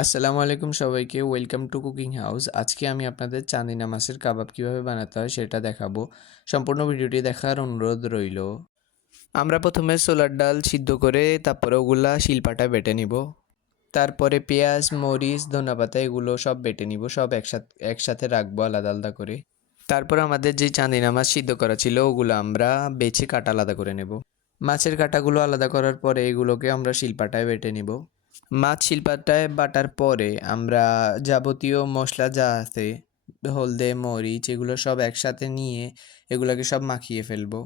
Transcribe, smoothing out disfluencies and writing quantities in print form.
আসসালামু আলাইকুম সবাইকে, ওয়েলকাম টু কুকিং হাউস। আজকে আমি আপনাদের চান্দিনা মাছের কাবাব কিভাবে বানাতে হয় সেটা দেখাবো। সম্পূর্ণ ভিডিওটি দেখার অনুরোধ রইল। আমরা প্রথমে ছোলার ডাল সিদ্ধ করে তারপরে ওগুলা শিলপাটায় বেটে নিব। তারপরে পেঁয়াজ, মরিচ, ধনেপাতা এগুলো সব বেটে নিব, সব একসাথে একসাথে রাখবো আলাদা আলাদা করে। তারপর আমাদের যে চান্দিনা মাছ সিদ্ধ করা ছিল ওগুলো আমরা বেছে কাটা আলাদা করে নেব। মাছের কাটাগুলো আলাদা করার পরে এগুলোকে আমরা শিলপাটায় বেটে নিব। মাছ শিলপাটায় বাটার পরে আমরা যাবতীয় মশলা যা আছে, হলদে, মরিচ এগুলো সব একসাথে নিয়ে এগুলোকে সব মাখিয়ে ফেলবো।